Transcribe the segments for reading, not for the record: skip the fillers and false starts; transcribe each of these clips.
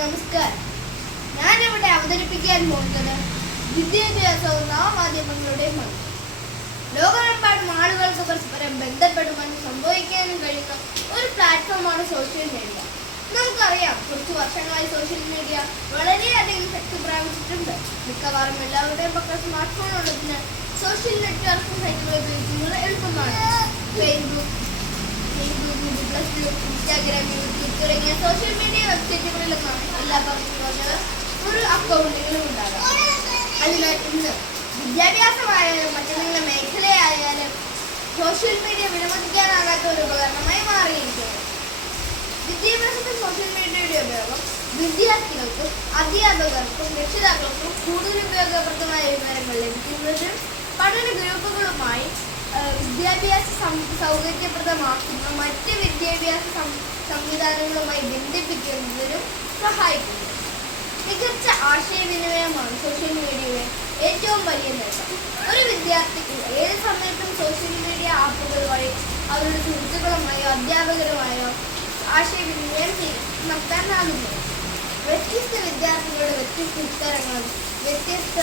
നമസ്കാരം. ഞാനിവിടെ അവതരിപ്പിക്കാൻ പോകുന്നത് വിദ്യാഭ്യാസവും നവമാധ്യമങ്ങളുടെ പങ്ക്. ലോകമെമ്പാടും ആളുകൾക്ക് പരസ്പരം ബന്ധപ്പെടുവാനും സംഭവിക്കാനും കഴിയുന്ന ഒരു പ്ലാറ്റ്ഫോമാണ് സോഷ്യൽ മീഡിയ. നമുക്കറിയാം, കുറച്ച് വർഷങ്ങളായി സോഷ്യൽ മീഡിയ വളരെയധികം ശക്തി പ്രാപിച്ചിട്ടുണ്ട്. മിക്കവാറും എല്ലാവരുടെയും പക്കൽ സ്മാർട്ട് ഫോൺ ഉള്ളതിനാൽ സോഷ്യൽ നെറ്റ്വർക്കിംഗ് സൈറ്റുകൾ ഉപയോഗിക്കുന്നത് എളുപ്പമാണ്. ഫേസ്ബുക്ക്, ഇൻസ്റ്റാഗ്രാം, യൂട്യൂബ് തുടങ്ങിയ സോഷ്യൽ മീഡിയ വെബ്സൈറ്റുകളിലൊന്നാണ് എല്ലാ പങ്കുകളും ഒരു അക്കൗണ്ടെങ്കിലും ഉണ്ടാകാം. അതിനാൽ ഇന്ന് വിദ്യാഭ്യാസമായാലും മറ്റെന്തെങ്കിലും മേഖലയായാലും സോഷ്യൽ മീഡിയ വിലമതിക്കാനാകാത്ത ഒരു ഉപകരണമായി മാറിയിരിക്കുകയാണ്. വിദ്യാഭ്യാസത്തിൽ സോഷ്യൽ മീഡിയയുടെ ഉപയോഗം വിദ്യാർത്ഥികൾക്കും അധ്യാപകർക്കും രക്ഷിതാക്കൾക്കും കൂടുതൽ ഉപയോഗപ്രദമായ വിവരങ്ങൾ ലഭിക്കുന്നതിനും പഠന ഗ്രൂപ്പുകളുമായി വിദ്യാഭ്യാസ സൗകര്യപ്രദമാക്കുന്ന മറ്റ് വിദ്യാഭ്യാസ സംവിധാനങ്ങളുമായി ബന്ധിപ്പിക്കുന്നതിനും സഹായിക്കുന്നു. മികച്ച ആശയവിനിമയമാണ് സോഷ്യൽ മീഡിയയുടെ ഏറ്റവും വലിയ നേട്ടം. ഒരു വിദ്യാർത്ഥിക്ക് ഏത് സമയത്തും സോഷ്യൽ മീഡിയ ആപ്പുകൾ വഴി അവരുടെ സുഹൃത്തുക്കളുമായോ അധ്യാപകരുമായോ ആശയവിനിമയം നടത്താനാകുന്നു. വ്യത്യസ്ത വിദ്യാർത്ഥികളുടെ വ്യത്യസ്ത ഉത്തരങ്ങളും വ്യത്യസ്ത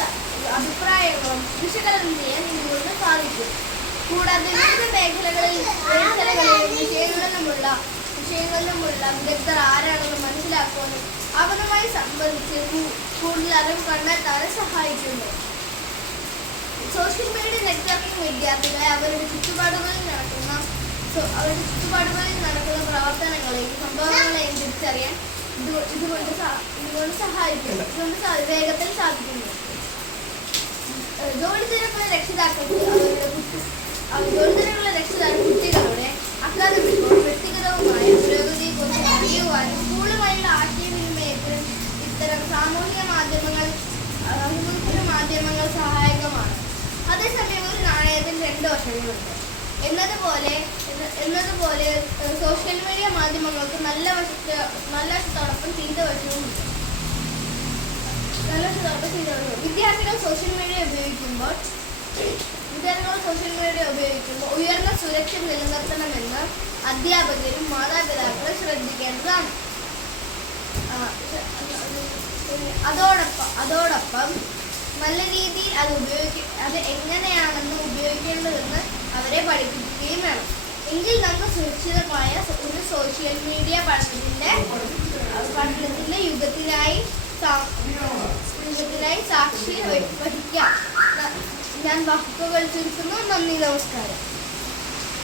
അഭിപ്രായങ്ങളും വിശകലനം ചെയ്യാൻ ഇതുകൊണ്ട് സാധിക്കും. കൂടാതെ വിവിധ മേഖലകളിലും വിഷയങ്ങളിലുമുള്ള വിദഗ്ധർ ആരാണെന്ന് മനസ്സിലാക്കാനും അവരുമായി സംബന്ധിച്ച് കൂടുതൽ അറിവ് കണ്ടെത്താനും സഹായിക്കുന്നു. സോഷ്യൽ മീഡിയ നെറ്റ്വർക്കിംഗ് വിദ്യാർത്ഥികളെ അവരുടെ ചുറ്റുപാടുകളിൽ നടക്കുന്ന പ്രവർത്തനങ്ങളെയും സംഭവങ്ങളെയും തിരിച്ചറിയാൻ ഇതുകൊണ്ട് സഹായിക്കുന്നു. വേഗത്തിൽ സാധിക്കുന്നു. ജോലി തിരക്കുള്ള കുട്ടികളുടെ അക്കാദമികവും വ്യക്തിഗതവുമായ പുരോഗതിയെക്കുറിച്ച് അറിയുവാനും സ്കൂളുമായുള്ള ആശയവിനിമയത്തിനും ഇത്തരം സാമൂഹിക മാധ്യമങ്ങൾ സഹായകമാണ്. അതേസമയം ഒരു നാണയത്തിന് രണ്ട് വശങ്ങളുണ്ട് എന്നതുപോലെ സോഷ്യൽ മീഡിയ മാധ്യമങ്ങൾക്ക് നല്ല വശത്തോടൊപ്പം ചീത്ത വശവുമുണ്ട്. വിദ്യാർത്ഥികൾ സോഷ്യൽ മീഡിയ ഉപയോഗിക്കുമ്പോൾ ഉയർന്ന സുരക്ഷ നിലനിർത്തണമെന്ന് അധ്യാപകരും മാതാപിതാക്കളും ശ്രദ്ധിക്കേണ്ടതാണ്. അതോടൊപ്പം നല്ല രീതിയിൽ അത് എങ്ങനെയാണെന്ന് ഉപയോഗിക്കേണ്ടതെന്ന് അവരെ പഠിപ്പിക്കുകയും വേണം. എങ്കിൽ നമുക്ക് സുരക്ഷിതമായ ഒരു സോഷ്യൽ മീഡിയ പഠനത്തിന്റെ യുഗത്തിനായി സാക്ഷി വഹിക്കാം. ഞാൻ വാക്കുകൾ ചുരുക്കുന്നു. നന്ദി, നമസ്കാരം.